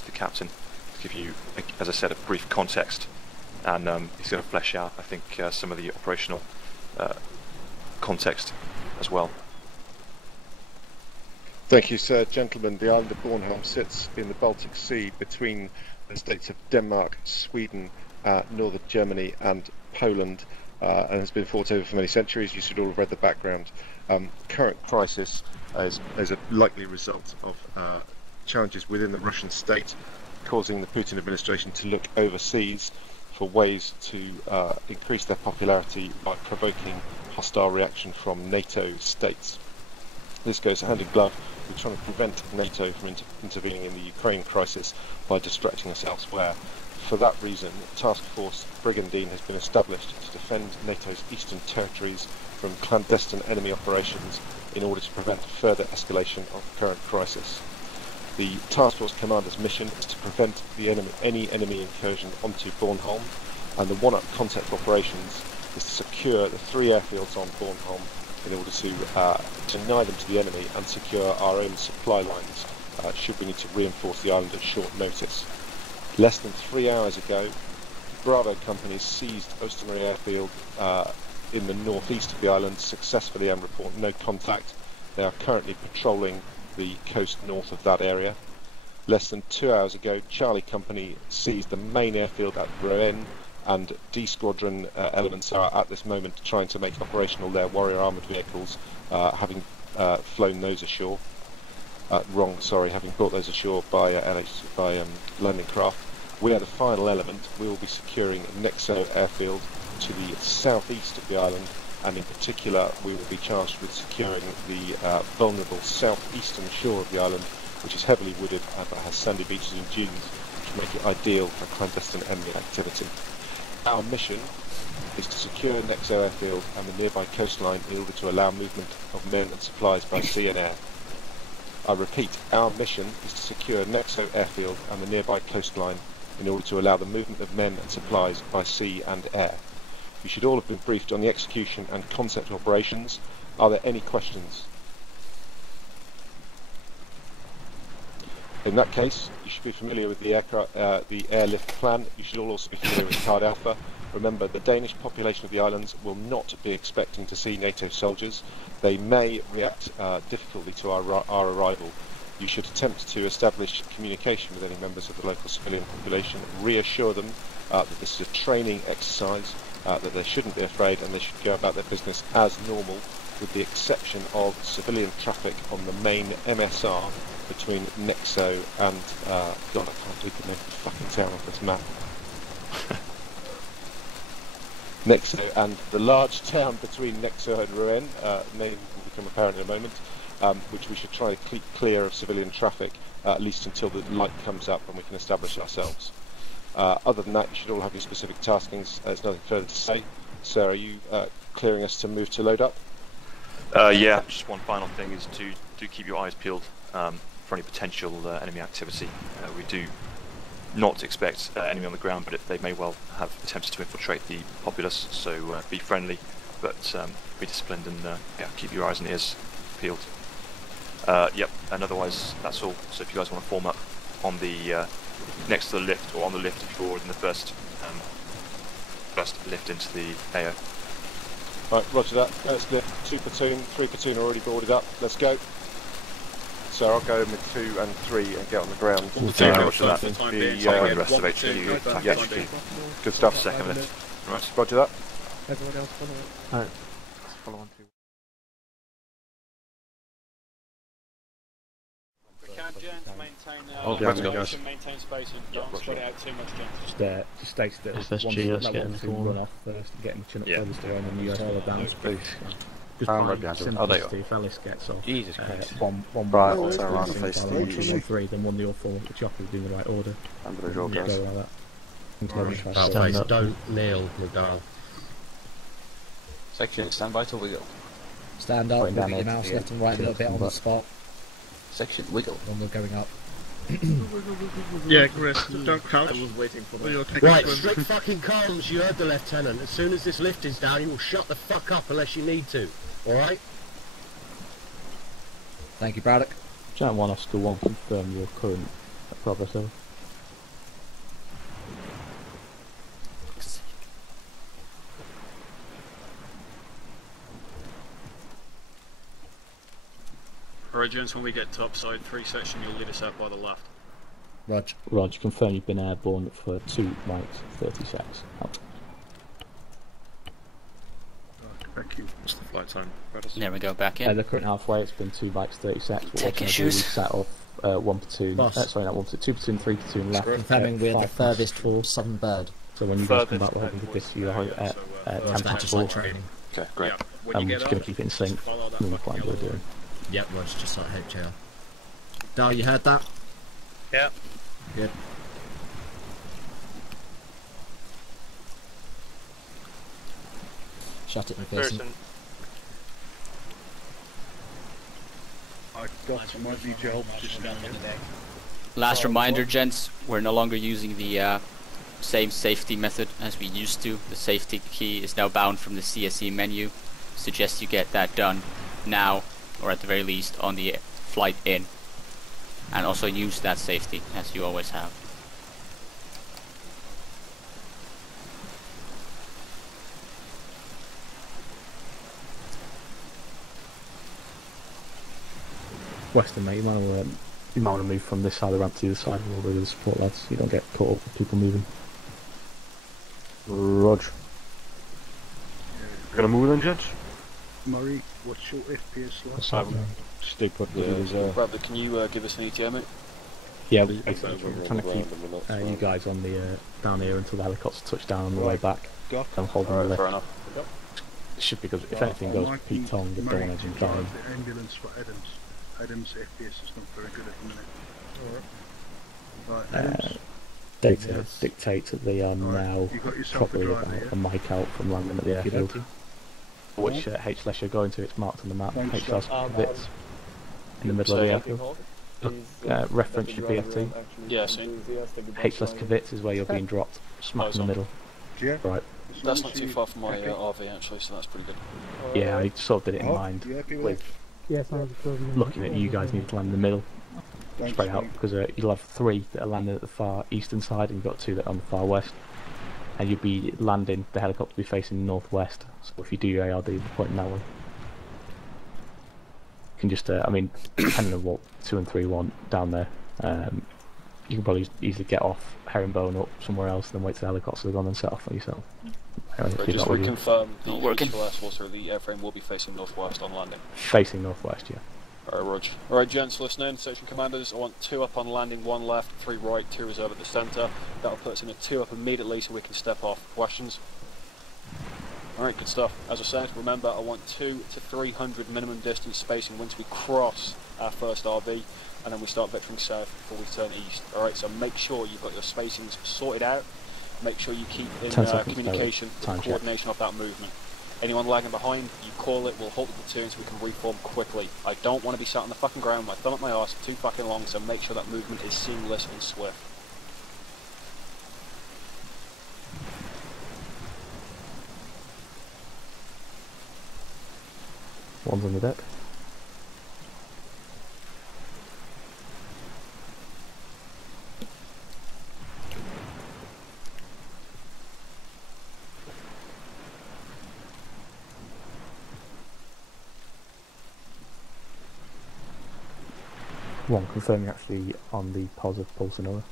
to the captain to give you, as I said, a brief context, and he's going to flesh out, I think, some of the operational context as well. Thank you, sir. Gentlemen, the island of Bornholm sits in the Baltic Sea between the states of Denmark, Sweden, northern Germany and Poland, and has been fought over for many centuries. You should all have read the background. Current crisis is a likely result of challenges within the Russian state, causing the Putin administration to look overseas for ways to increase their popularity by provoking hostile reaction from NATO states. This goes hand in glove with trying to prevent NATO from intervening in the Ukraine crisis by distracting us elsewhere. For that reason, taskforce Brigandine has been established to defend NATO's eastern territories from clandestine enemy operations in order to prevent further escalation of the current crisis. The taskforce commander's mission is to prevent any enemy incursion onto Bornholm, and the one-up concept operations is to secure the 3 airfields on Bornholm in order to deny them to the enemy and secure our own supply lines should we need to reinforce the island at short notice. Less than 3 hours ago, Bravo companies seized Ostermarie airfield in the northeast of the island successfully and report no contact. They are currently patrolling the coast north of that area. Less than 2 hours ago, Charlie Company seized the main airfield at Rouen, and D Squadron elements are at this moment trying to make operational their Warrior armoured vehicles, having flown those ashore. Having brought those ashore by landing craft. We are the final element. We will be securing Nexo airfield to the southeast of the island, and in particular we will be charged with securing the vulnerable southeastern shore of the island, which is heavily wooded but has sandy beaches and dunes, which make it ideal for clandestine enemy activity. Our mission is to secure Nexo airfield and the nearby coastline in order to allow movement of men and supplies by sea and air. I repeat, our mission is to secure Nexo airfield and the nearby coastline in order to allow the movement of men and supplies by sea and air. You should all have been briefed on the execution and concept operations. Are there any questions? In that case, you should be familiar with the airlift plan. You should all also be familiar with Card Alpha. Remember, the Danish population of the islands will not be expecting to see NATO soldiers. They may react difficultly to our arrival. You should attempt to establish communication with any members of the local civilian population, reassure them that this is a training exercise, that they shouldn't be afraid and they should go about their business as normal, with the exception of civilian traffic on the main MSR between Nexo and God, I can't believe the name of the fucking town off this map. Nexo and the large town between Nexo and Rouen, name will become apparent in a moment, which we should try to keep clear of civilian traffic, at least until the light comes up and we can establish ourselves. Other than that, you should all have your specific taskings. There's nothing further to say. Sir, are you clearing us to move to load up? Yeah, just one final thing is to do keep your eyes peeled for any potential enemy activity. We do not expect enemy on the ground, but they may well have attempts to infiltrate the populace, so be friendly, but be disciplined and yeah, keep your eyes and ears peeled. Yep, and otherwise that's all. So if you guys want to form up on the next to the lift, or on the lift if you're in the first lift into the AO. Right, roger that. First lift, 2 platoon, 3 platoon already boarded up. Let's go. So I'll go in with 2 and 3 and get on the ground. Roger that. The rest of HQ, yeah, good stuff. Second lift. Right, roger that. Everyone else follow it. Alright, let's follow on to. Maintain space and don't spread it out too much, Just states that FSG, let's get in the corner. Run off first and get him chin up furthest away, and then you guys follow down. Just right by simplicity, if Alice gets off, Jesus Christ. one right, so around the face of the 1, 3, then 1 the all 4, the chopper would be in the right order. I'm going to draw guys. Go like that. Stand up. Don't kneel, McDowell. Section, stand by till we go. Stand up, move your mouse left and right a little bit on the spot. Section, wiggle. When we're going up. Yeah, Chris, don't crouch. I was waiting for that. Right, strict fucking comms, you heard the Lieutenant. As soon as this lift is down, you will shut the fuck up unless you need to. Alright? Thank you, Braddock. Giant 1 Oscar 1, confirm your current Bravo 7. Alright, gents, when we get topside, 3 section, you'll lead us out by the left. Roger, confirm you've been airborne for 2 mics, 30 seconds. Out. Thank you. What's the flight time? There we go, back in. They're currently halfway, it's been 2 mics, 30 seconds. Take issues. Set off 1 platoon, sorry, not 1 platoon, 2 platoon, 3 platoon left. Confirming we're the furthest for Southern Bird. So when you guys come back, we're hoping to this you are at 10 training. Okay, great. I'm just going to keep it in sync. Move what we're doing. Yep, Roger, just like HL. Dal, you heard that? Yeah. Good. Shut it, McPherson. I got my VJ just now. Last reminder, gents, we're no longer using the same safety method as we used to. The safety key is now bound from the CSE menu. Suggest you get that done now, or at the very least on the flight in. And also use that safety, as you always have. Western, mate, you might want to move from this side of the ramp to the other side of all the support lads, so you don't get caught up with people moving. Roger. Gonna move then, gents? Murray, what's your FPS like? Stay put there. Bradley, can you give us an ETA, mate? Yeah, we're trying to keep you guys on the down here until the helicopters touch down on the way back. I'm holding the lift. Fair enough. It should be good. If anything goes Pete Tong, the Dawn Engine down. The ambulance for Adams. Adams' FPS is not very good at the minute. Right, Adams. Data dictates that they are now probably about a mic out from landing at the airfield. Which H slash you're going to, it's marked on the map. H slash bits in the middle of the airfield. Reference your BFT. Yeah, see. H slash Kavitz is where you're being dropped, smack in the middle. Yeah. Right. That's not too far from my RV actually, so that's pretty good. Yeah, I sort of did it in mind with looking at you guys need to land in the middle. Spread out, because you'll have 3 that are landing at the far eastern side and you've got 2 that are on the far west. And you'll be landing, the helicopter will be facing northwest, so if you do your ARD, you'll be pointing that way. You can just, I mean, depending on what 2 and 3 want down there, you can probably easily get off herringbone up somewhere else, then wait till the helicopters are gone and set off for yourself. Just reconfirm, the taskforce or the airframe will be facing northwest on landing. Facing northwest, yeah. Alright, Roger. Alright, gents, listening. Section commanders, I want 2 up on landing, 1 left, 3 right, 2 reserve at the centre. That'll put us in a 2 up immediately so we can step off. Questions? Alright, good stuff. As I said, remember, I want 2 to 300 minimum distance spacing once we cross our first RV, and then we start vectoring south before we turn east. Alright, so make sure you've got your spacings sorted out. Make sure you keep in communication with coordination of that movement. Anyone lagging behind, you call it, we'll halt the platoon so we can reform quickly. I don't want to be sat on the fucking ground with my thumb up my arse for too fucking long, so make sure that movement is seamless and swift. One's on the deck. One, confirm you're actually on the positive pulse and over.